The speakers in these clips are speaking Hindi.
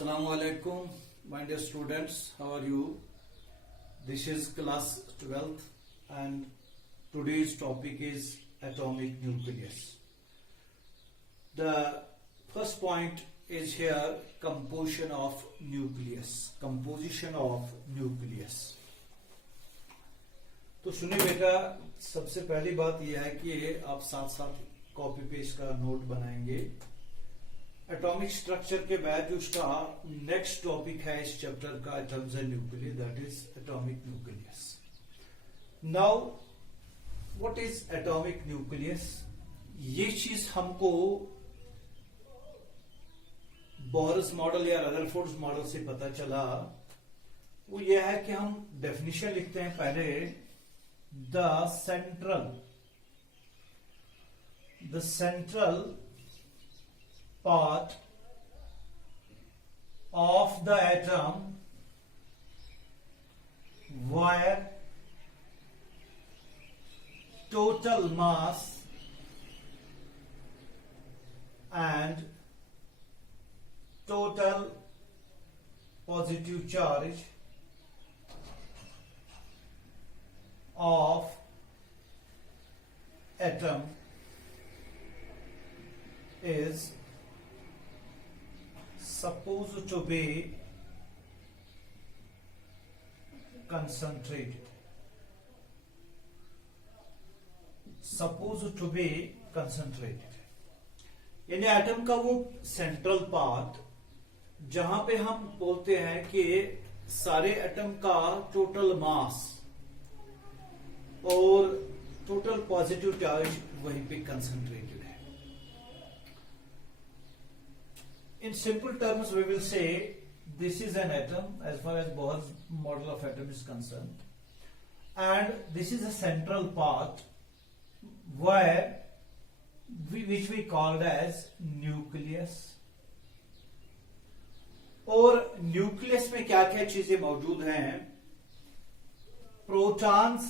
Assalamu alaikum, my dear students. How are you? This is class 12th and today's topic is atomic nucleus. The first point is here composition of nucleus. Composition of nucleus. तो सुनिए बेटा, सबसे पहली बात यह है कि आप साथ साथ कॉपी पेस्ट का नोट बनाएंगे। एटॉमिक स्ट्रक्चर के बाद जो उसका नेक्स्ट टॉपिक है इस चैप्टर का atoms and nucleus, that is atomic nucleus. Now what is atomic nucleus? ये चीज हमको बोरस मॉडल या रदरफोर्ड मॉडल से पता चला। वो यह है कि हम डेफिनेशन लिखते हैं पहले, the central part of the atom where total mass and total positive charge of atom is supposed to be concentrated. Supposed to be concentrated. यानी एटम का वो सेंट्रल पार्ट जहां पे हम बोलते हैं कि सारे एटम का टोटल मास और टोटल पॉजिटिव चार्ज वहीं पे कंसंट्रेटेड है। In simple terms, we will say this is an atom as far as Bohr's model of atom is concerned, and this is a central part where which we called as nucleus. और न्यूक्लियस में क्या क्या चीजें मौजूद हैं? Protons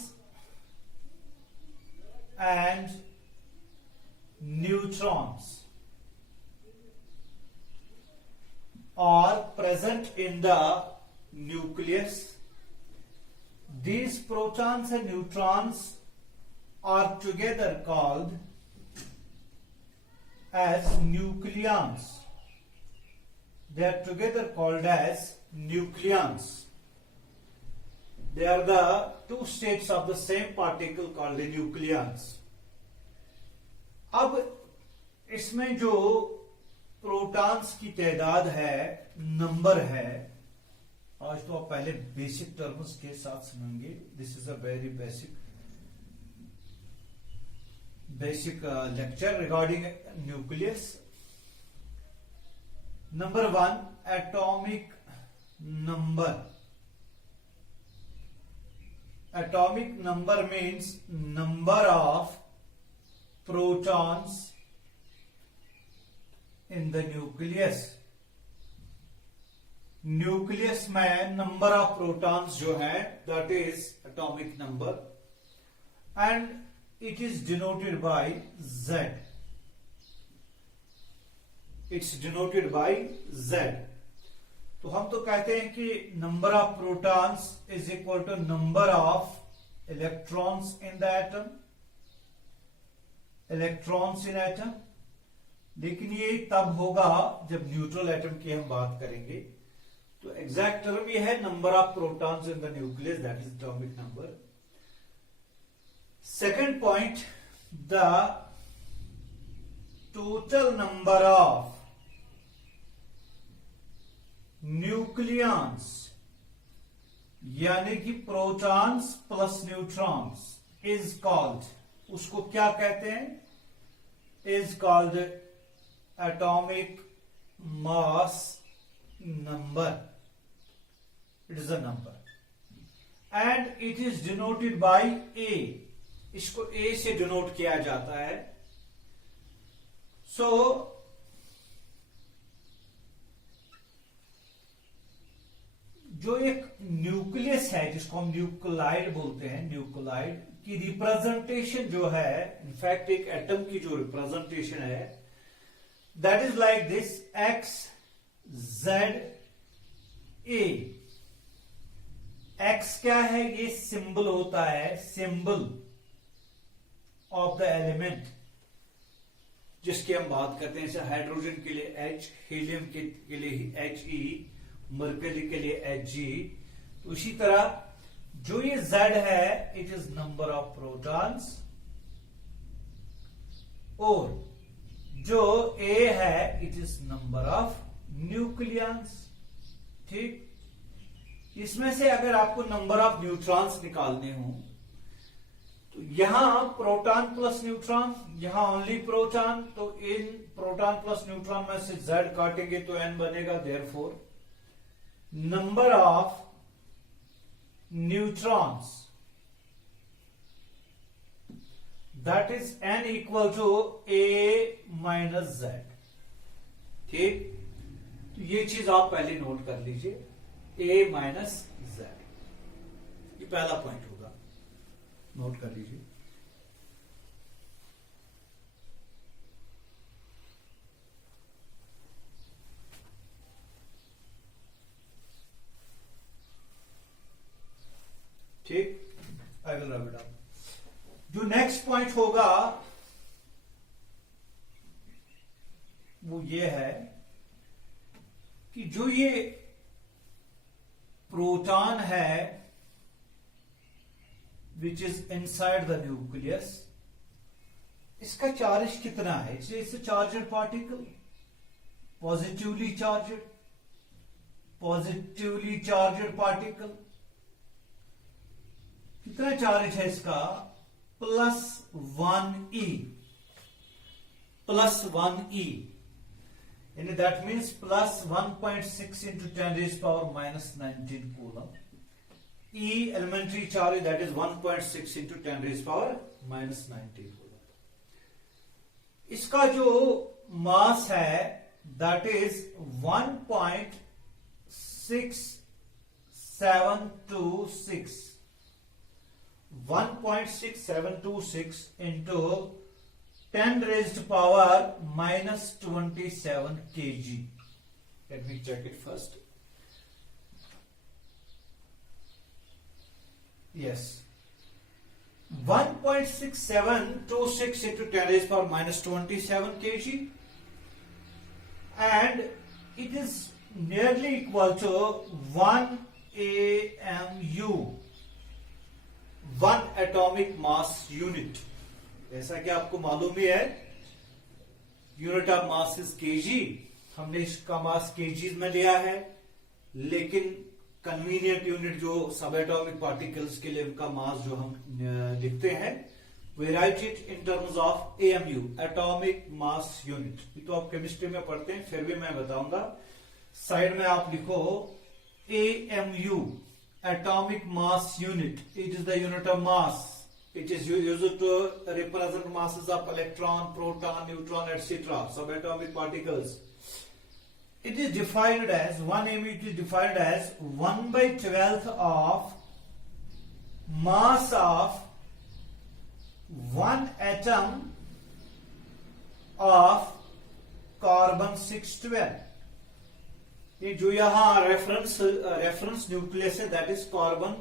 and neutrons are present in the nucleus. These protons and neutrons are together called as nucleons. They are together called as nucleons. They are the two states of the same particle called the nucleons. अब इसमें जो प्रोटॉन्स की तादाद है, नंबर है, आज तो आप पहले बेसिक टर्म्स के साथ सुनेंगे। This is a very basic lecture regarding nucleus. Number 1, atomic number. Atomic number means number of protons in the nucleus. Nucleus में नंबर ऑफ प्रोटॉन्स जो है that is atomic number and it is denoted by Z. It's denoted by Z. तो हम तो कहते हैं कि number of protons is equal to number of electrons in the atom. Electrons in atom, लेकिन ये तब होगा जब न्यूट्रल एटम की हम बात करेंगे। तो एग्जैक्ट टर्म ये है number of protons in the nucleus, that is atomic number. Second point, the total number of nucleons यानी कि protons plus neutrons is called, उसको क्या कहते हैं? Is called atomic mass number. It is a number and it is denoted bye A. इसको A से डिनोट किया जाता है। सो जो एक न्यूक्लियस है जिसको हम न्यूक्लाइड बोलते हैं, न्यूक्लाइड की रिप्रेजेंटेशन जो है, इनफैक्ट एक एटम की जो रिप्रेजेंटेशन है, that is like this, x Z A. X क्या है? ये सिंबल होता है, सिंबल ऑफ द एलिमेंट जिसकी हम बात करते हैं। जैसे हाइड्रोजन के लिए H, हीलियम के लिए He, मरकरी के लिए Hg। तो इसी तरह जो ये Z है, it is number of protons, और जो A है, it is number of nucleons. ठीक, इसमें से अगर आपको नंबर ऑफ न्यूट्रॉन्स निकालने हो तो यहां प्रोटॉन प्लस न्यूट्रॉन, यहां ओनली प्रोटॉन, तो इन प्रोटॉन प्लस न्यूट्रॉन में से Z काटेंगे तो N बनेगा। Therefore number of neutrons, that is N equal to A minus Z। ठीक, तो ये चीज आप पहले नोट कर लीजिए, A माइनस Z, ये पहला पॉइंट होगा, नोट कर लीजिए। ठीक, I will rub it up. जो नेक्स्ट पॉइंट होगा वो ये है कि जो ये प्रोटॉन है which is inside the nucleus, इसका चार्ज कितना है? It's a charged particle, positively charged particle. कितना चार्ज है इसका? +1e, यानी that means +1.6 into 10⁻⁻19 coulomb. E elementary charge, that is 1.6 into 10⁻⁻19 coulomb. इसका जो मास है that is 1.6726 into 10⁻⁻27 kg. Let me check it first. Yes, 1.6726 into 10⁻⁻27 kg, and it is nearly equal to 1 AMU, 1 atomic mass unit। जैसा कि आपको मालूम ही है, unit of mass is KG. हमने इसका मास केजीज में लिया है, लेकिन कन्वीनियंट यूनिट जो सब एटॉमिक पार्टिकल्स के लिए उनका मास जो हम लिखते हैं, we write it in terms of AMU, atomic mass unit. ये तो आप केमिस्ट्री में पढ़ते हैं, फिर भी मैं बताऊंगा। साइड में आप लिखो AMU, एटॉमिc mass unit, it is the unit of mass, it is used to represent masses of electron, proton, neutron, etc., subatomic particles. It is defined as 1 AMU, it is defined as 1/12 of mass of one atom of carbon 612। ये जो यहां रेफरेंस न्यूक्लियस है that is carbon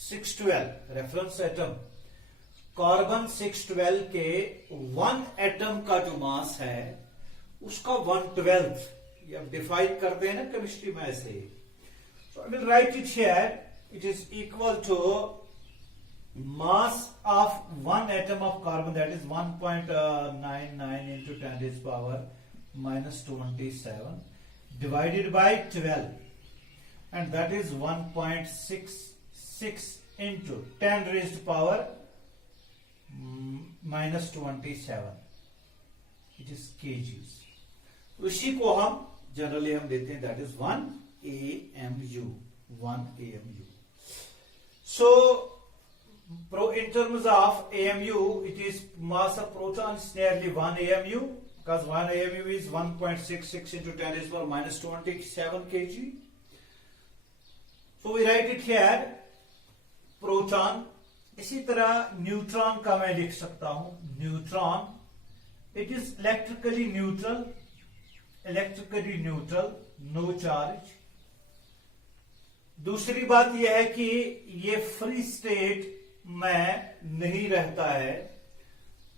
612, reference atom. Carbon 612 के 1 एटम का जो मास है उसका 1/12, ये आप डिफाइन करते हैं ना केमिस्ट्री में ऐसे ही। So I will write it here, it is equal to mass of 1 atom of carbon, that is 1.99 into 10⁻⁻27 divided by 12, and that is 1.66 into 10⁻⁻27, it is kgs। तो इसी को हम जनरली हम देते हैं that is 1 AMU, 1 AMU। So in terms of AMU, it is mass of protons nearly 1 AMU, because 1 AMU is 1.66 into 10⁻⁻27 kg. So we write it here, proton। इसी तरह न्यूट्रॉन का मैं लिख सकता हूं, neutron, it is electrically neutral, no charge, दूसरी बात यह है कि ये फ्री स्टेट में नहीं रहता है,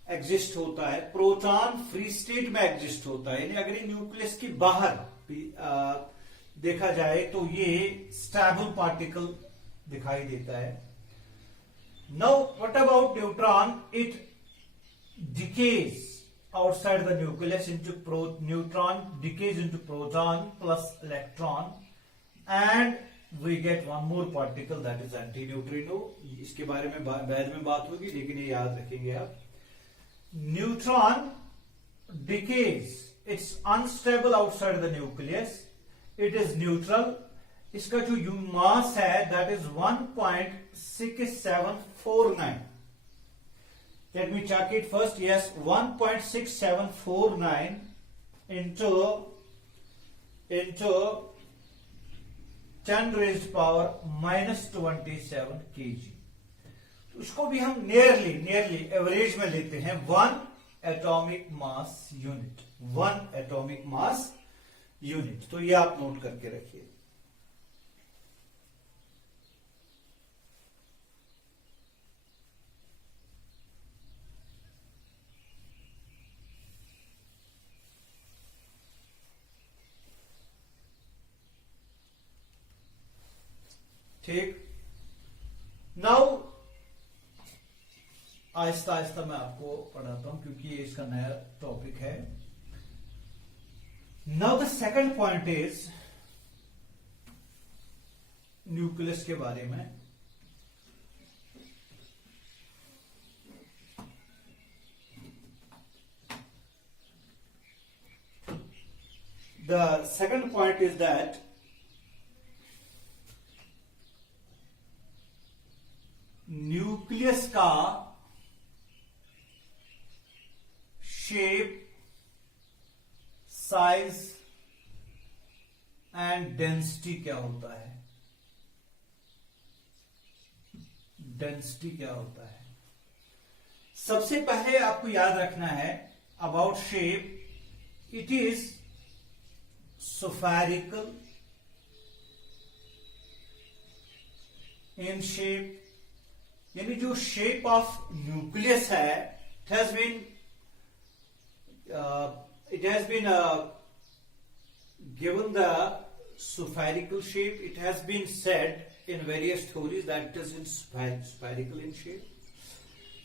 एग्जिस्ट होता है। प्रोटॉन फ्री स्टेट में एग्जिस्ट होता है, यानी अगर ये न्यूक्लियस के बाहर देखा जाए तो ये स्टेबल पार्टिकल दिखाई देता है। Now what about neutron? It decays outside the nucleus into neutron decays into proton plus electron, and we get one more particle that is antineutrino. इसके बारे में बाद में बात होगी, लेकिन ये याद रखेंगे आप। Neutron decays, it's unstable outside the nucleus, it is neutral, इसका जो मास है that is 1.6749. Let me check it first. Yes, 1.6749 into 10 raised power minus 27 kg. उसको भी हम नियरली एवरेज में लेते हैं 1 atomic mass unit, 1 atomic mass unit. तो ये आप नोट करके रखिए। ठीक, नाउ आहिस्ता आहिस्ता मैं आपको पढ़ाता हूं क्योंकि ये इसका नया टॉपिक है। Now the second point is nucleus के बारे में। The second point is that nucleus का शेप, साइज एंड डेंसिटी क्या होता है? डेंसिटी क्या होता है? सबसे पहले आपको याद रखना है about shape, it is spherical in shape, यानी जो शेप ऑफ न्यूक्लियस है it has been given the spherical shape. It has been said in various theories that it is in spherical in shape.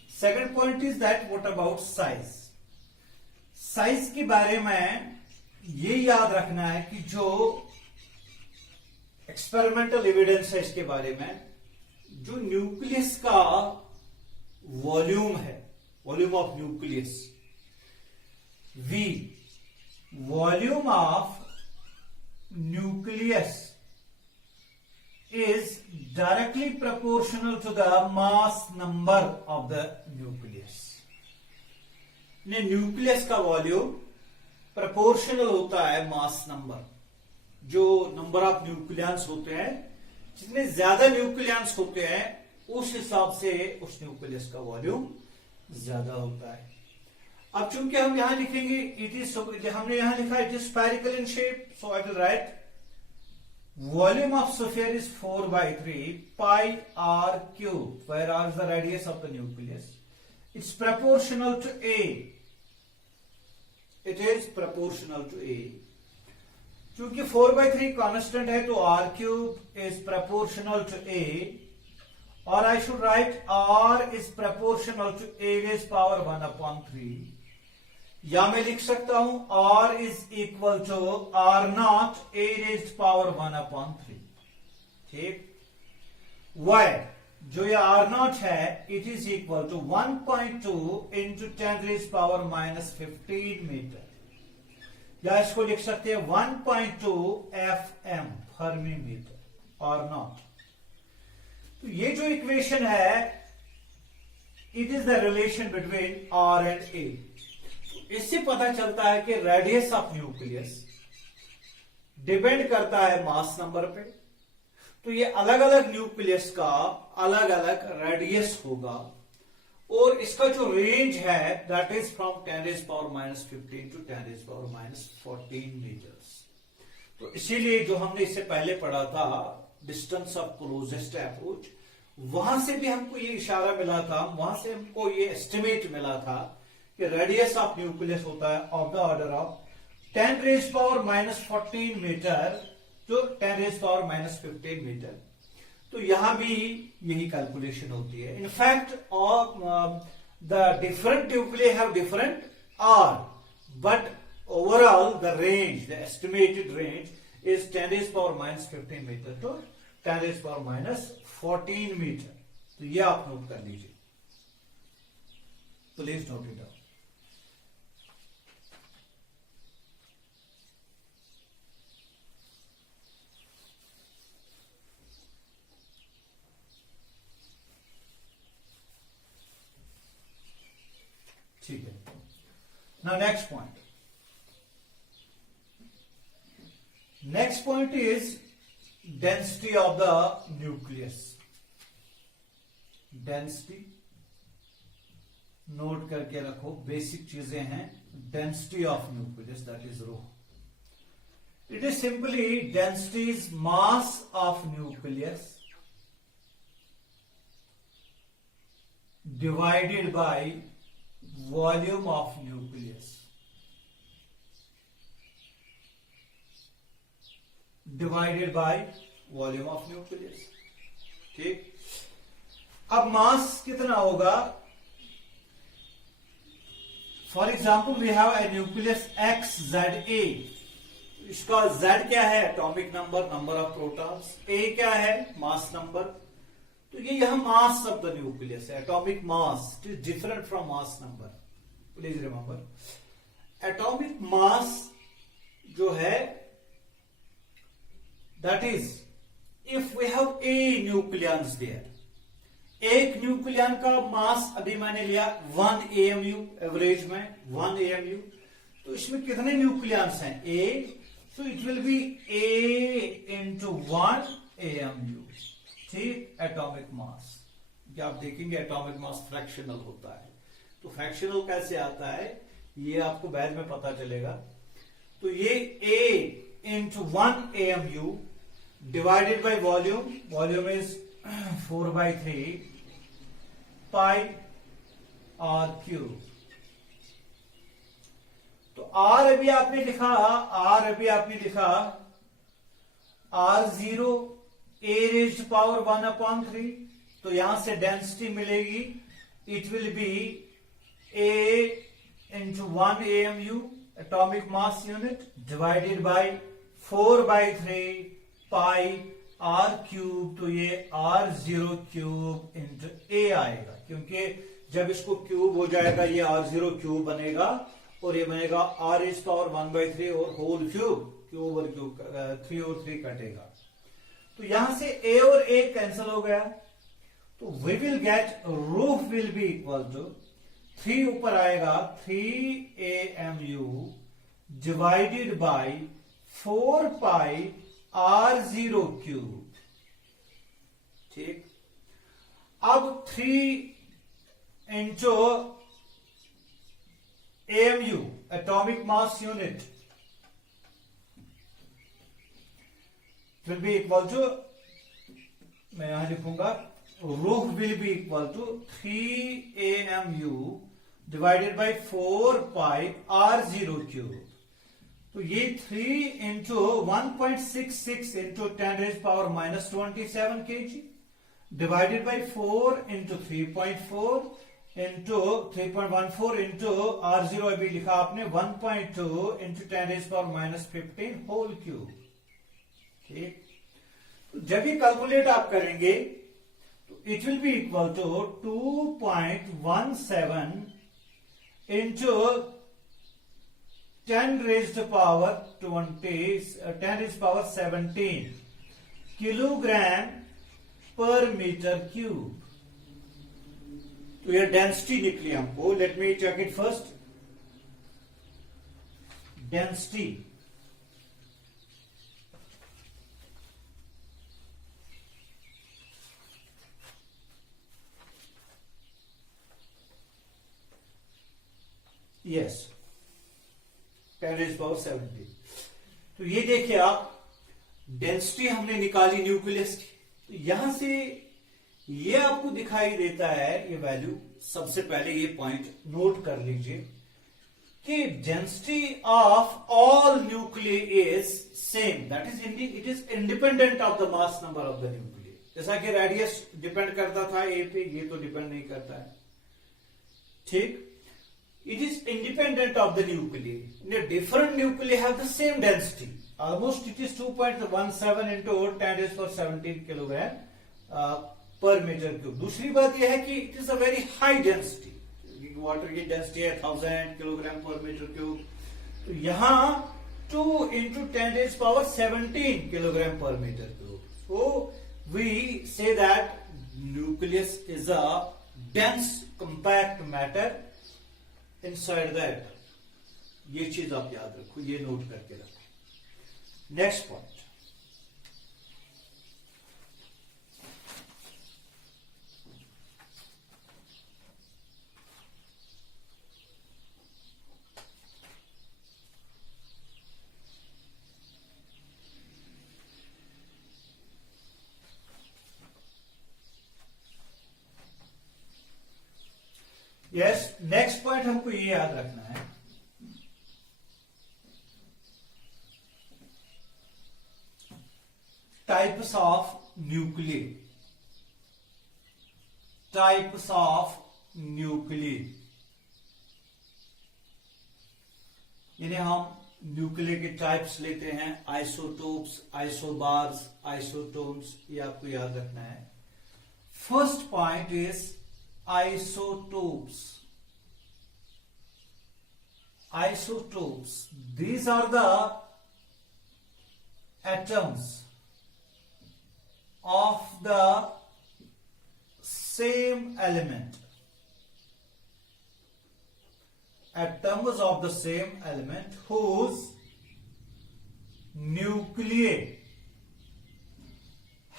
Second point is that what about size? Size के बारे में ये याद रखना है कि जो एक्सपेरिमेंटल एविडेंस है इसके बारे में, जो न्यूक्लियस का वॉल्यूम है, volume of nucleus, we, volume of nucleus is directly proportional to the mass number of the nucleus. Nucleus का वॉल्यूम प्रोपोर्शनल होता है मास नंबर, जो नंबर ऑफ न्यूक्लियंस होते हैं, जितने ज्यादा न्यूक्लियंस होते हैं उस हिसाब से उस न्यूक्लियस का वॉल्यूम ज्यादा होता है। अब चूंकि हम यहां लिखेंगे इट इज, हमने यहां लिखा it is spherical in shape, so I will right volume of sphere is 4/3 pi r cube, where r is the radius of the nucleus. It's proportional to A. It is proportional to A. क्योंकि 4/3 कांस्टेंट है तो r cube is proportional to A, or I should write r is proportional to A raised power 1/3, या मैं लिख सकता हूं r is equal to r naught A raised power 1/3। ठीक, y जो ये r naught है इट इज इक्वल टू 1.2 into 10 raised power -15 मीटर, या इसको लिख सकते हैं 1.2 FM fermi metre r naught। तो ये जो इक्वेशन है it is the relation between r and A। इससे पता चलता है कि रेडियस ऑफ न्यूक्लियस डिपेंड करता है मास नंबर पे, तो ये अलग अलग न्यूक्लियस का अलग अलग रेडियस होगा, और इसका जो रेंज है that is from 10 raised power -15 to 10 raised power -14 metres. तो इसीलिए जो हमने इससे पहले पढ़ा था डिस्टेंस ऑफ क्लोजेस्ट अप्रोच, वहां से भी हमको ये इशारा मिला था, वहां से हमको ये एस्टिमेट मिला था कि रेडियस ऑफ न्यूक्लियस होता है of the order of 10⁻⁻14 metre जो 10⁻⁻15 मीटर। तो यहां भी यही कैलकुलेशन होती है। In fact the different nuclear have different R, but overall the range, the estimated range is 10⁻⁻15 metre to 10⁻⁻14 metre. तो ये आप नोट कर लीजिए, प्लीज नोट इट डाउन। ठीक है। Now next point. Next point is density of the nucleus. Density note करके रखो, बेसिक चीजें हैं। Density of nucleus, that is rho. It is simply density is mass of nucleus divided by volume of nucleus, divided by volume of nucleus। ठीक, अब मास कितना होगा? For example we have a nucleus X Z A, इसका जेड क्या है? Atomic number, number of protons. A क्या है? Mass number. तो ये यहां मास ऑफ द न्यूक्लियस है, atomic mass, it is different from mass number, please remember. Atomic mass जो है that is if we have A nucleons there, एक न्यूक्लियन का मास अभी मैंने लिया 1 AMU, एवरेज में 1 AMU। तो इसमें कितने न्यूक्लियंस हैं? A, so it will be A into 1 AMU। ठीक, एटॉमिक मास। क्या आप देखेंगे एटॉमिक मास फ्रैक्शनल होता है, तो फ्रैक्शनल कैसे आता है ये आपको बाद में पता चलेगा। तो ये A into 1 AMU divided by volume, volume is 4/3 pi R cube. तो R अभी आपने लिखा, R अभी आपने लिखा R0 A raised power 1/3, तो यहां से डेंसिटी मिलेगी, it will be A into 1 AMU atomic mass unit divided by 4/3 pi R cube. तो ये R0 क्यूब इंटू A आएगा, क्योंकि जब इसको क्यूब हो जाएगा ये R0 क्यूब बनेगा और ये बनेगा R raised power 1/3 और होल क्यूब, क्यूब और क्यूब 3 और 3 कटेगा। तो यहां से A और A कैंसिल हो गया, तो we will get rho will be equal to 3 ऊपर आएगा 3 AMU divided by 4 pi R0 cube. ठीक, अब 3 into AMU atomic mass unit will be equal to, मैं यहां लिखूंगा rho will be equal to 3 AMU divided by 4 pi R0 cube. तो ये 3 इंटू 1.66 into 10⁻⁻27 kg divided by 4 into 3.4 into 3.14 into R0 अभी लिखा आपने 1.2 इंटू 10⁻⁻15 होल क्यूब। ठीक, तो जब ये कैलकुलेट आप करेंगे तो it will be equal to 2.17 into 10⁻17 kilogram per metre cube. तो ये डेंसिटी निकली हमको, let me check it first. Density yes 10⁻17। तो ये देखिए आप, डेंसिटी हमने निकाली न्यूक्लियस की, तो यहां से ये आपको दिखाई देता है ये वैल्यू। सबसे पहले ये पॉइंट नोट कर लीजिए कि density of all nuclei is same, that is it is independent of the mass number of the nuclei. जैसा कि रेडियस डिपेंड करता था ए पे, ये तो डिपेंड नहीं करता है, ठीक। It is independent of the nuclei. The different nuclei have the same density. Almost it is 2.17 into 10 raised to 17 kilogram per meter cube. दूसरी बात यह है कि it is a very high density. Water की डेंसिटी है 1000 किलोग्राम पर मीटर क्यूब, तो यहां 2 into 10 raised power 17 kilogram per meter cube. So we say that nucleus is a dense compact matter inside that. ये चीज आप याद रखो, ये नोट करके रखो। Next point, yes, next point हमको ये याद रखना है, types of nuclei. Types of nuclei यानी हम न्यूक्लिय के टाइप्स लेते हैं, आइसोटोप्स, आइसोबार्स, आइसोटोन्स, ये आपको याद रखना है। First point is isotopes. Isotopes, these are the atoms of the same element. Atoms of the same element whose nuclei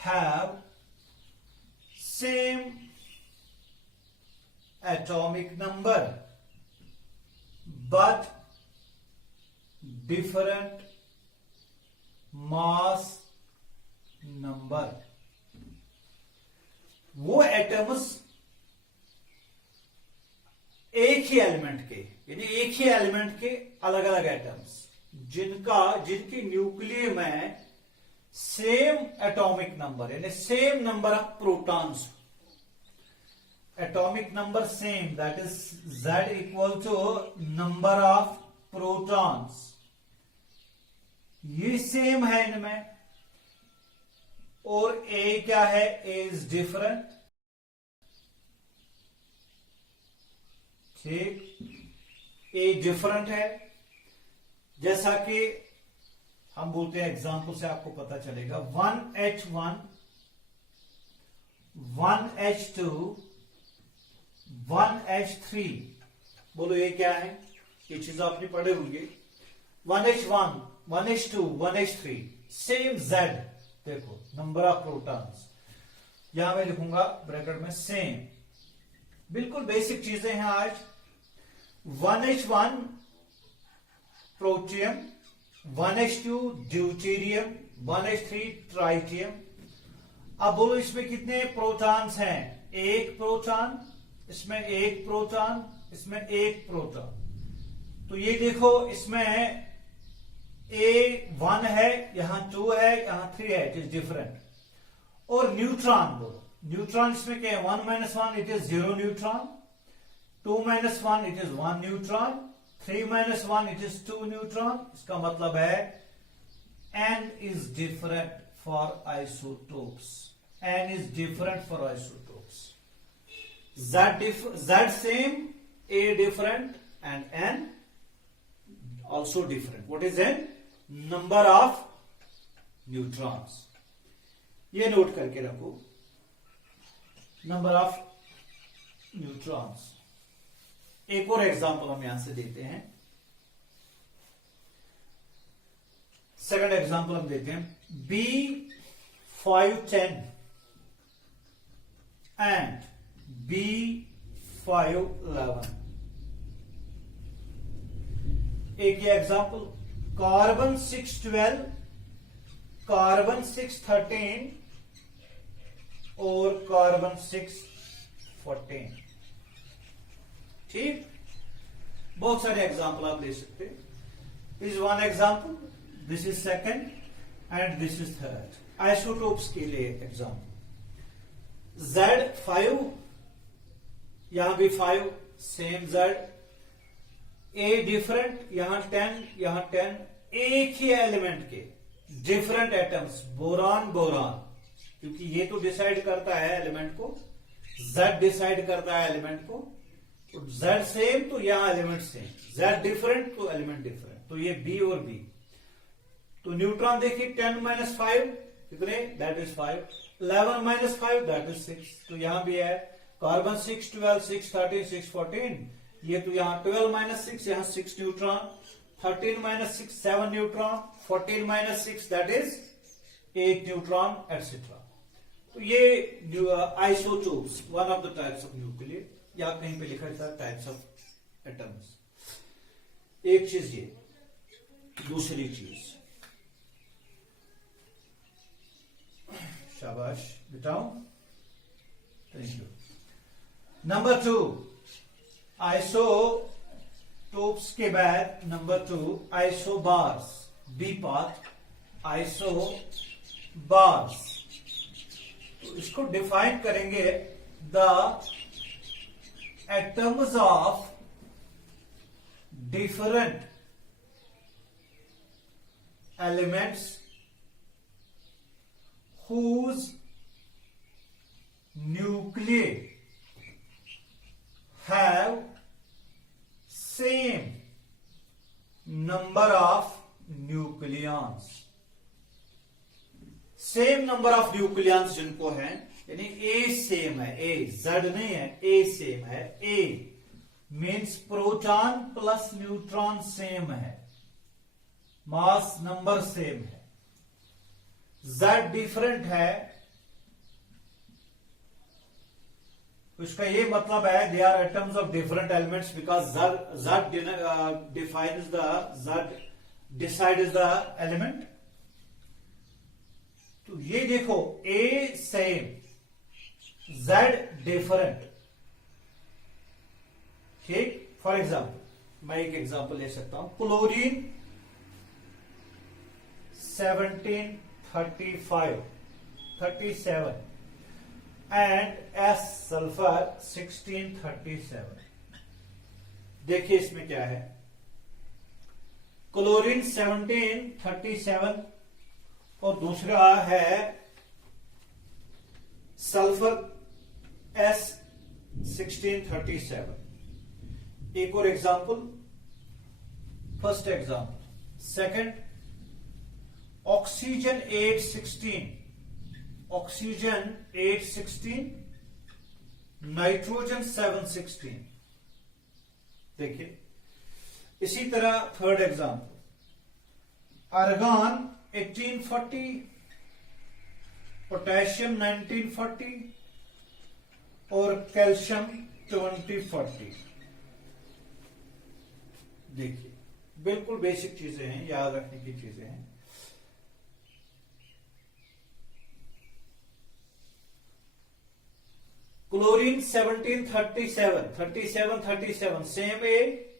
have same atomic number but different mass number. वो एटम्स एक ही एलिमेंट के, यानी एक ही एलिमेंट के अलग अलग एटम्स जिनकी न्यूक्लिय में सेम एटॉमिक नंबर यानी same number of protons, atomic number same, that is Z equal to number of protons, ये सेम है इनमें, और A क्या है, A is different, ठीक, A different है। जैसा कि हम बोलते हैं, एग्जाम्पल से आपको पता चलेगा, 1H1 1H2 1H3, बोलो ये क्या है, ये चीज आपने पढ़े होंगे। 1H1 1H2 1H3 same Z, देखो नंबर ऑफ प्रोटॉन्स, यहां मैं लिखूंगा ब्रैकेट में सेम, बिल्कुल बेसिक चीजें हैं आज। 1H1 protium, 1H2 deuterium, 1H3 tritium. अब बोलो इसमें कितने प्रोटॉन्स हैं, एक प्रोटॉन, इसमें एक प्रोटॉन, इसमें एक प्रोटॉन। तो ये देखो इसमें A1 है, यहां 2 है, यहां 3 है, इट इज डिफरेंट। और न्यूट्रॉन बोलो, न्यूट्रॉन इसमें क्या है, 1 - 1 it is 0 neutron, 2 - 1 it is 1 neutron, 3 - 1 it is 2 neutron. इसका मतलब है N is different for isotopes. N is different for isotopes. Z same, A different, and N also different. What is N? Number of neutrons. ये नोट करके रखो, नंबर ऑफ न्यूट्रॉन्स। एक और एग्जांपल हम यहां से देते हैं, सेकंड एग्जांपल हम देते हैं, B510 एंड B511। एक ही एग्जांपल, कार्बन 612 कार्बन 613 और कार्बन 614। ठीक, बहुत सारे एग्जाम्पल आप ले सकते हैं। Is one example, this is second and this is third. Isotopes के लिए एग्जाम्पल, Z5, यहां भी 5 सेम Z, ए डिफरेंट, यहां 10 यहां 10, एक ही एलिमेंट के डिफरेंट एटम्स, बोरान बोरान, क्योंकि ये तो डिसाइड करता है एलिमेंट को, Z डिसाइड करता है एलिमेंट को, तो Z सेम तो यहां एलिमेंट सेम, Z डिफरेंट तो एलिमेंट डिफरेंट, तो ये B और B। तो न्यूट्रॉन देखिए 10 - 5 कितने, दैट इज 5, 11 - 5 दैट इज 6, तो यहां भी है कार्बन 6 12 6 13 6 14, ये तो यहां 12 - 6 यहां 6 neutron, 13 - 6 7 neutron, 14 - 6 that is 8 neutron etcetera. तो ये isotopes, one of the types of nuclear, या कहीं पे लिखा था टाइप्स ऑफ एटम्स। एक चीज ये, दूसरी चीज, शाबाश बिटाओ, थैंक यू। नंबर 2, आइसोटोप्स के बाद number 2 isobars, B part, isobars. तो इसको डिफाइन करेंगे, the atoms of different elements whose nuclei have same number of nucleons, same number of nucleons जिनको है, यानी ए सेम है, ए जेड नहीं है, ए सेम है, A means proton plus neutron same है, मास नंबर सेम है। Z डिफरेंट है, उसका ये मतलब है they are atoms of different elements, because Z defines the, Z decides the element. तो ये देखो, A सेम, Z डिफरेंट। ठीक, फॉर एग्जाम्पल मैं एक एग्जाम्पल ले सकता हूं, क्लोरीन 1735 37 एंड S सल्फर 1637। देखिए इसमें क्या है, क्लोरीन 1737 और दूसरा है सल्फर S 1637। एक और example, first example, second oxygen 816, oxygen 816, nitrogen 716। देखिए इसी तरह थर्ड एग्जाम्पल, आर्गन 1840, पोटेशियम 1940 और कैल्शियम 2040। देखिए बिल्कुल बेसिक चीजें हैं, याद रखने की चीजें हैं। Chlorine 1737 37 37 same A,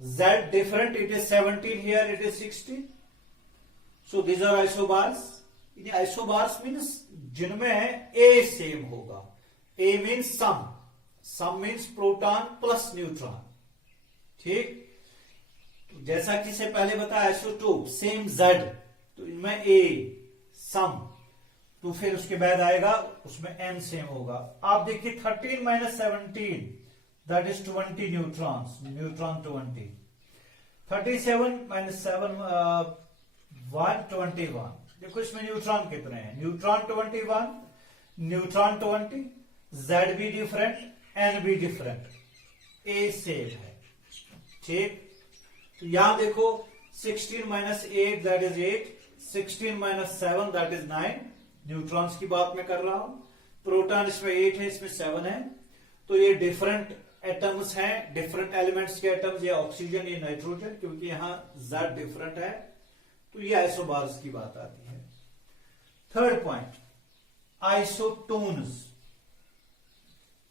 Z different, it is 17 here, it is 16. So these are isobars. Isobars means जिनमें A सेम होगा, A means sum means proton plus neutron। ठीक, तो जैसा कि से पहले बताया आइसोटोप सेम Z, तो इनमें A सम, तो फिर उसके बाद आएगा उसमें N सेम होगा। आप देखिए 13 - 17 दैट इज 20 न्यूट्रॉन्स, न्यूट्रॉन 20, 37 - 7 121। देखो इसमें न्यूट्रॉन कितने हैं, न्यूट्रॉन 21, न्यूट्रॉन 20, Z भी डिफरेंट, N भी डिफरेंट, A सेम है। ठीक, तो यहां देखो 16 - 8 that is 8, 16 - 7 that is 9। Neutrons की बात मैं कर रहा हूं, प्रोटॉन इसमें 8 है, इसमें 7 है, तो ये डिफरेंट एटम्स हैं, डिफरेंट एलिमेंट्स के एटम्स, ये ऑक्सीजन ये नाइट्रोजन, क्योंकि यहां Z डिफरेंट है तो ये आइसोबार्स की बात आती है। Third point, isotones.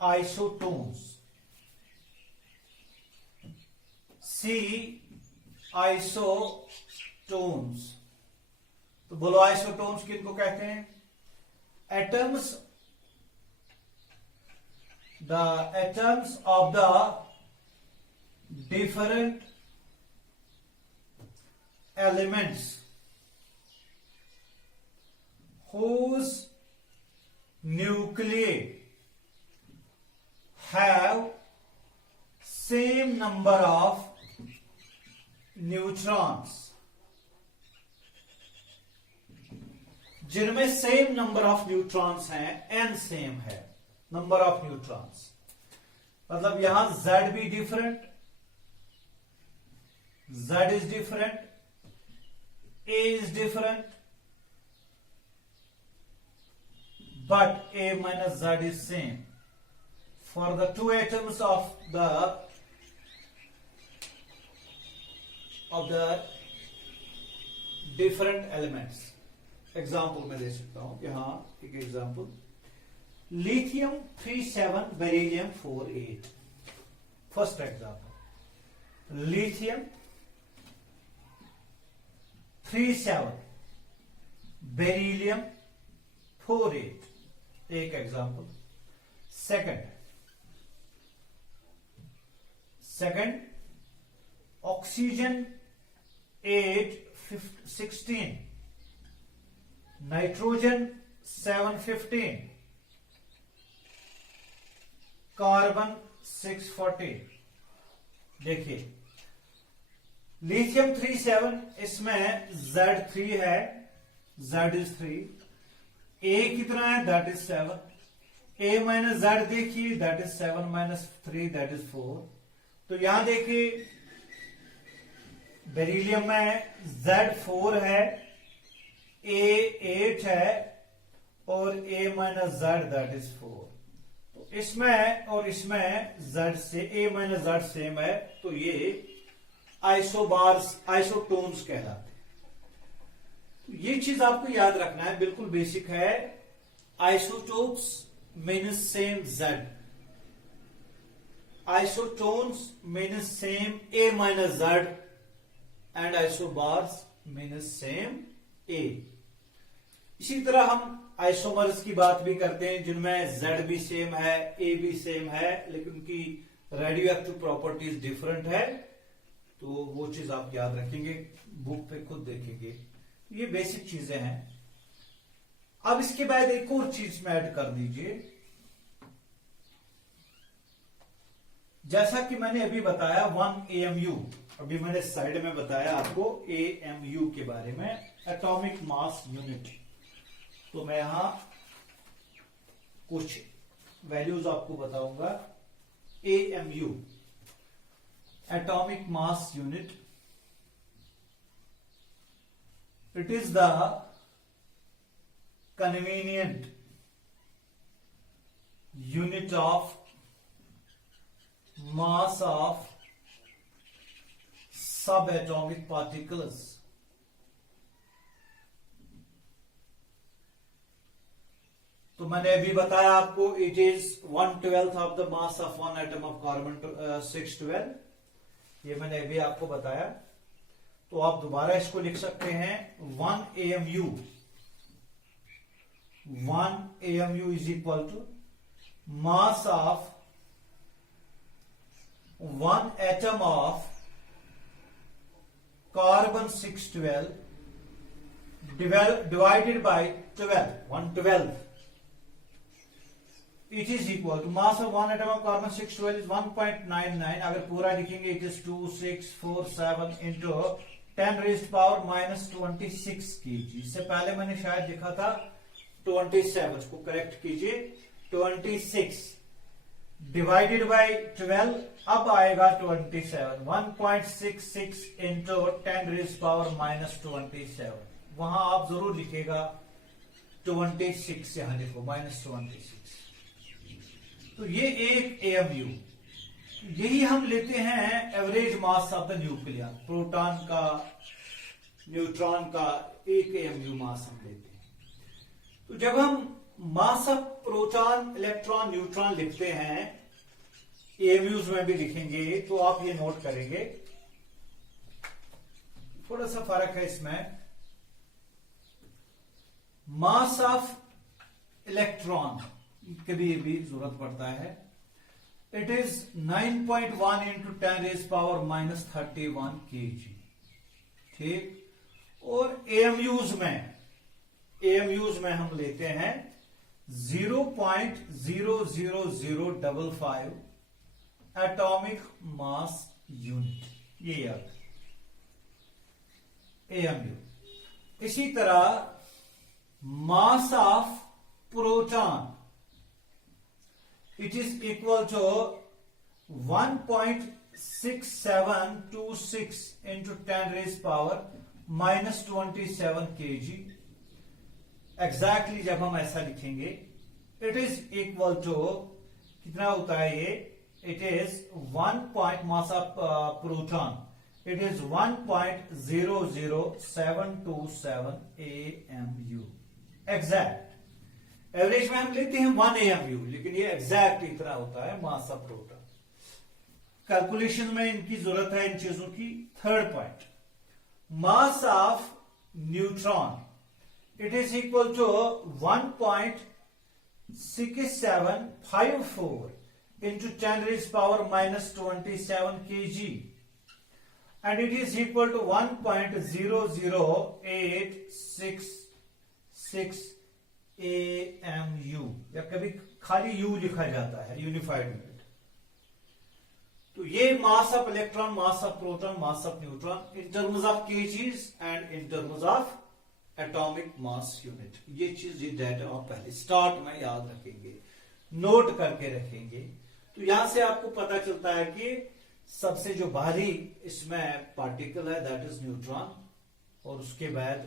आइसोटोन्स, सी आइसोटोन्स। तो बोलो आइसोटोन्स किनको कहते हैं? Atoms, the atoms of the different elements whose nuclei have same number of neutrons, जिनमें सेम नंबर ऑफ न्यूट्रॉन्स हैं, n सेम है नंबर ऑफ न्यूट्रॉन्स, मतलब यहां Z भी different, Z is different, A is different, but A minus Z is same for the two atoms of the different elements. Example मैं दे सकता हूं यहां एक example, lithium 37 beryllium 48। First example, lithium 37 beryllium 48, एक example. Second oxygen 816, nitrogen 715, carbon 640। देखिए लिथियम 37, इसमें Z3 है, Z is 3, A कितना है, that is 7, A minus Z देखिए, that is 7 minus 3, that is 4। तो यहां देखिए बेरिलियम में Z4 है, A 8 है और A minus Z that is 4। तो इसमें और इसमें Z से A माइनस Z सेम है, तो ये आइसोबार्स, आइसोटोन्स कहलाते हैं। तो ये चीज आपको याद रखना है, बिल्कुल बेसिक है। Isotopes means same Z, isotones means same A minus Z, and isobars means same A। इसी तरह हम आइसोमर्स की बात भी करते हैं जिनमें Z भी सेम है, A भी सेम है, लेकिन उनकी रेडियो एक्टिव प्रॉपर्टीज डिफरेंट है। तो वो चीज आप याद रखेंगे, बुक पे खुद देखेंगे। ये बेसिक चीजें हैं। अब इसके बाद एक और चीज में ऐड कर दीजिए, जैसा कि मैंने अभी बताया 1 AMU, अभी मैंने साइड में बताया आपको AMU के बारे में, एटॉमिक मास यूनिट। तो मैं यहां कुछ वैल्यूज आपको बताऊंगा। AMU, atomic mass unit, it is the convenient unit of mass of subatomic particles। तो मैंने अभी बताया आपको, it is 1/12 of the mass of one atom of carbon 612। ये मैंने अभी आपको बताया। तो आप दोबारा इसको लिख सकते हैं 1 AMU, 1 AMU is equal to mass of one atom of carbon 612 divided by 12, 1/12। It is equal to mass of one atom of carbon 612 is 1.99। अगर पूरा लिखेंगे it is 2647 into 10 raised power minus 26 kg। इससे पहले मैंने शायद लिखा था 27, इसको करेक्ट कीजिए। 26 डिवाइडेड बाय 12, अब आएगा 27। 1.66 into 10 raised power minus 27। वहां आप जरूर लिखेगा 26, यहां लिखो -26। तो ये एक AMU, यही हम लेते हैं average mass of the nuclear, proton का, न्यूट्रॉन का 1 AMU मास हम लेते हैं। तो जब हम mass of proton, electron, neutron लिखते हैं, AMUs में भी लिखेंगे, तो आप ये नोट करेंगे, थोड़ा सा फर्क है इसमें। मास ऑफ इलेक्ट्रॉन कभी भी जरूरत पड़ता है, it is 9.1 into 10 raise power minus 31 kg, ठीक। और AMUs में हम लेते हैं 0.00055 एटॉमिक मास यूनिट, ये याद है AMU। इसी तरह mass of proton, it is equal to 1.6726 into 10 raised power minus 27 kg। Exactly जब हम ऐसा लिखेंगे, इट इज इक्वल टू कितना होता है ये, it is 1 mass of proton, it is 1.00727 AMU exact. Average में हम लेते हैं 1 AMU, लेकिन ये एग्जैक्ट इतना होता है मास ऑफ प्रोटॉन। कैलकुलेशन में इनकी जरूरत है इन चीजों की। Third point, mass of neutron, it is equal to 1.6754 into 10 raised power minus 27 kg, and it is equal to 1.00866 AMU, या कभी खाली U लिखा जाता है, यूनिफाइड यूनिट। तो ये mass of electron, mass of proton, mass of neutron in terms of KGs and in terms of atomic mass unit. ये चीज, ये डाटा आप पहले स्टार्ट में याद रखेंगे, नोट करके रखेंगे। तो यहां से आपको पता चलता है कि सबसे जो भारी इसमें पार्टिकल है दैट इज न्यूट्रॉन, और उसके बाद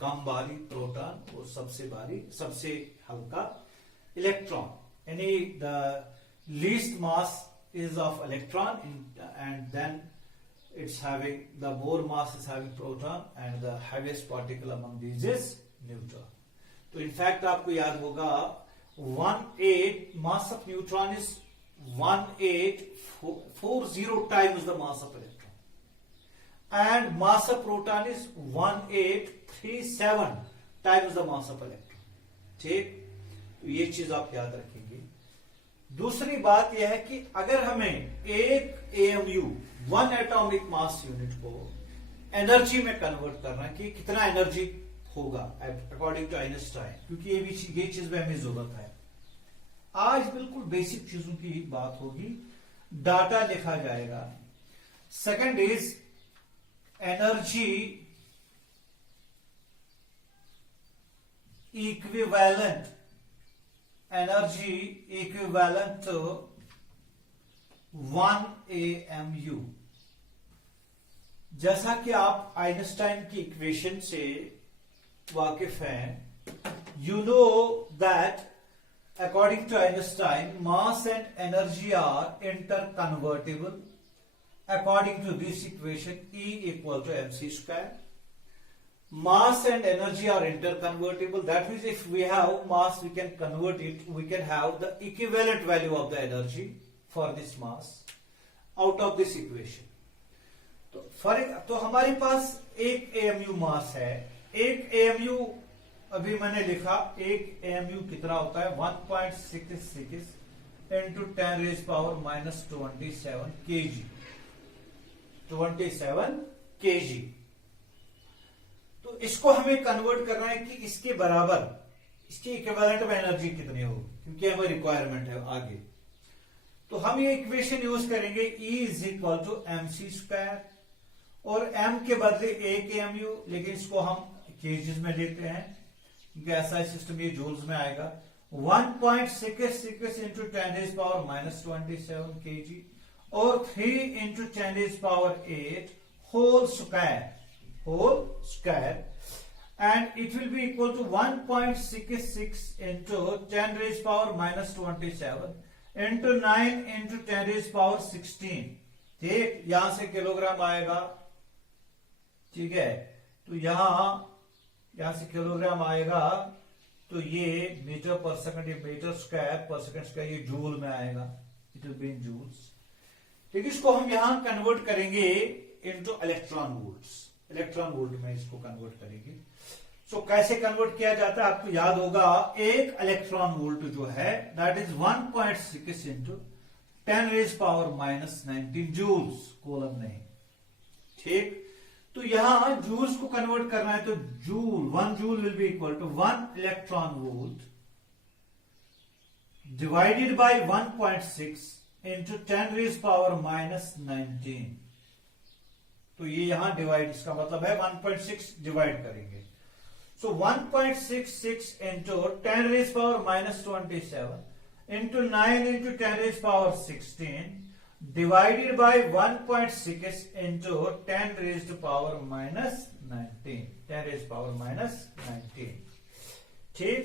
कम भारी प्रोटॉन, और सबसे भारी, सबसे हल्का इलेक्ट्रॉन। यानी the least mass is of electron and then it's having the more mass is having proton and the heaviest particle among these is neutron. तो in fact आपको याद होगा 18 mass of neutron is 1840 times the mass of electron and mass of proton is 1837 times the mass of electron, ठीक। तो ये चीज आप याद रखेंगे। दूसरी बात यह है कि अगर हमें एक AMU, 1 एटॉमिक मास यूनिट को एनर्जी में कन्वर्ट करना है कि कितना एनर्जी होगा अकॉर्डिंग टू आइंस्टाइन, क्योंकि ये चीज में हमें जरूरत है। आज बिल्कुल बेसिक चीजों की बात होगी, डाटा लिखा जाएगा। Second is energy equivalent, energy equivalent to 1 AMU। जैसा कि आप आइंस्टाइन की इक्वेशन से वाकिफ हैं, you know that according to Einstein mass and energy are interconvertible according to this equation E equal to mc square. Mass and energy are interconvertible. That means if we have mass, we can convert it. We can have the equivalent value of the energy for this mass out of this equation. तो हमारे पास एक AMU मास है। एक AMU अभी मैंने लिखा, एक AMU कितना होता है 1.66 into 10 raised power minus 27 kg, 27 kg। तो इसको हमें कन्वर्ट करना है कि इसके बराबर, इसके इक्विवेलेंट में एनर्जी कितनी हो, क्योंकि हमें रिक्वायरमेंट है आगे। तो हम ये इक्वेशन यूज करेंगे E is equal to mc square, और m के बदले एक AMU, लेकिन इसको हम केजीज में लेते हैं क्योंकि ऐसा सिस्टम ये जूल्स में आएगा। 1.66 into 10 raise power minus 27 kg और 3 into 10 raise power 8 whole square, and it will be equal to 1.66 into 10 raised power minus 27 into 9 into 10 raised power 16, ठीक। यहां से किलोग्राम आएगा, ठीक है। तो यहां से किलोग्राम आएगा, तो ये मीटर पर सेकंड, ये metre square per second square, ये जूल में आएगा, it will be in joules. ठीक, इसको हम यहां कन्वर्ट करेंगे into electron volts, electron volt में इसको कन्वर्ट करेंगे। सो कैसे कन्वर्ट किया जाता है आपको याद होगा, एक इलेक्ट्रॉन वोल्ट जो है that is 1.6 into 10⁻⁻19 joules, coulomb नहीं। ठीक, तो यहां जूल्स को कन्वर्ट करना है, तो joule 1 joule will be equal to 1 electron volt divided by 1.6 into 10⁻⁻19। तो ये यहां डिवाइड, इसका मतलब है 1.6 डिवाइड करेंगे। So 1.66 into 10⁻⁻27 into 9 into 10⁻16 divided by 1.6 into 10⁻⁻19, 10⁻⁻19। ठीक,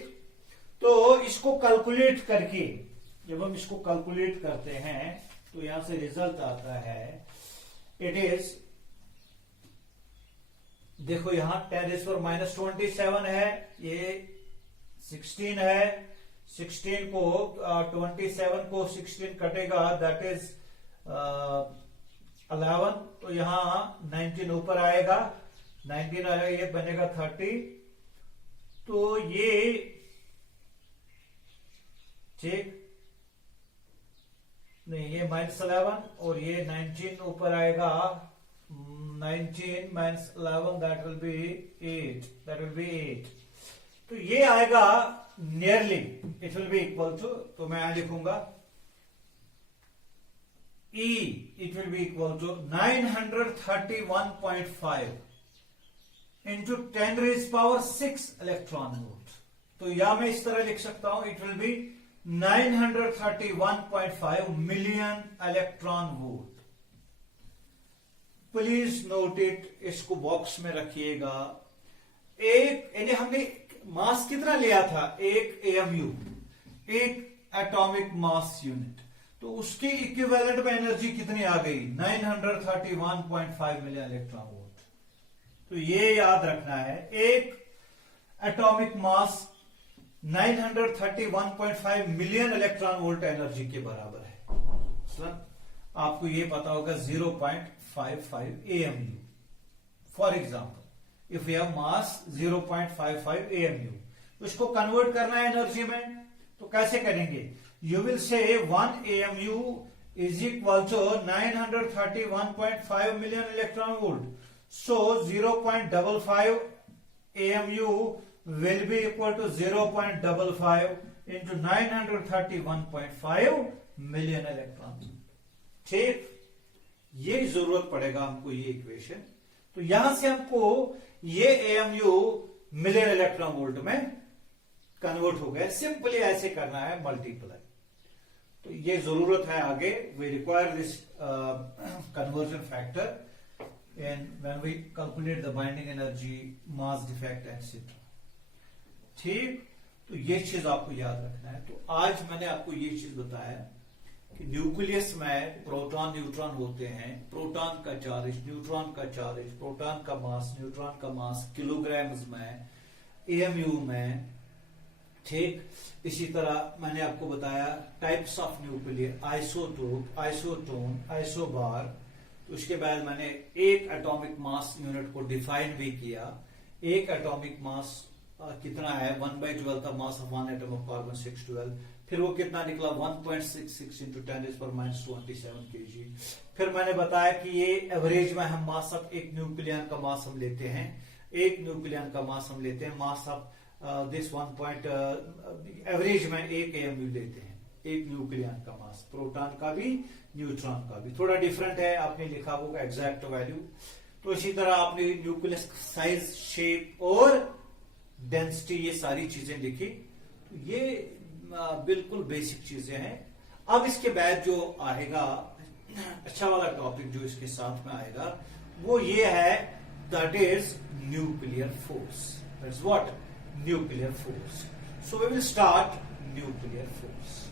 तो इसको कैलकुलेट करके, जब हम इसको कैलकुलेट करते हैं तो यहां से रिजल्ट आता है, इट इज, देखो यहां 10⁻⁻27 है, ये 16 है, 16 को 27 को 16 कटेगा, दैट इज 11, तो यहां 19 ऊपर आएगा, 19 आएगा, ये बनेगा 30, तो ये ठीक नहीं, ये -11 और ये 19 ऊपर आएगा, 19 minus 11 that will be 8, that will be 8। तो ये आएगा nearly, it will be equal to, तो मैं यहां लिखूंगा E, it will be equal to 931.5 into 10⁻6 electron volt. तो या मैं इस तरह लिख सकता हूं, it will be 931.5 million electron volt. Please note it, इसको बॉक्स में रखिएगा। एक, यानी हमने मास कितना लिया था, एक एएमयू, एक एटॉमिक मास यूनिट, तो उसकी इक्विवेलेंट में एनर्जी कितनी आ गई, 931.5 मिलियन इलेक्ट्रॉन वोल्ट। तो ये याद रखना है, एक atomic mass 931.5 million electron volt energy के बराबर है। आपको ये पता होगा 0.55 AMU। For example if you have mass 0.55 AMU, तो इसको कन्वर्ट करना है एनर्जी में, तो कैसे करेंगे, यू विल से 1 AMU is equal to 931.5 million electron volt, so 0.55 AMU will be equal to 0.55 into 931.5 million electron. ठीक, ये जरूरत पड़ेगा हमको ये इक्वेशन, तो यहां से हमको ये AMU मिलियन इलेक्ट्रॉन वोल्ट में कन्वर्ट हो गया। सिंपली ऐसे करना है, मल्टीप्लाई, तो ये जरूरत है आगे, we require this conversion factor and when we calculate the binding energy, mass defect et cetera. ठीक, तो ये चीज आपको याद रखना है। तो आज मैंने आपको ये चीज बताया कि न्यूक्लियस में प्रोटॉन न्यूट्रॉन होते हैं, प्रोटॉन का चार्ज, न्यूट्रॉन का चार्ज, प्रोटॉन का मास, न्यूट्रॉन का मास किलोग्राम्स में, AMU में। ठीक, इसी तरह मैंने आपको बताया types of nuclear, isotope, isotone, isobar. तो उसके बाद मैंने एक एटॉमिक मास यूनिट को डिफाइन भी किया, एक एटॉमिक मास कितना है, 1/12 का mass of 1 atom of carbon 612, फिर वो कितना निकला 1.66 इंटू 10⁻⁻27 kg। फिर मैंने बताया कि ये एवरेज में हम मास ऑफ एक न्यूक्लियन का मास हम लेते हैं, एक न्यूक्लियन का मास हम लेते हैं, मास ऑफ दिस 1 एवरेज में एक AMU लेते हैं, एक न्यूक्लियन का मास, प्रोटॉन का भी न्यूट्रॉन का भी थोड़ा डिफरेंट है, आपने लिखा होगा एग्जैक्ट वैल्यू। तो इसी तरह आपने न्यूक्लियस साइज, शेप और डेंसिटी, ये सारी चीजें लिखी। तो ये बिल्कुल बेसिक चीजें हैं। अब इसके बाद जो आएगा अच्छा वाला टॉपिक जो इसके साथ में आएगा वो ये है, that is nuclear force. That's what, nuclear force. So we will start nuclear force.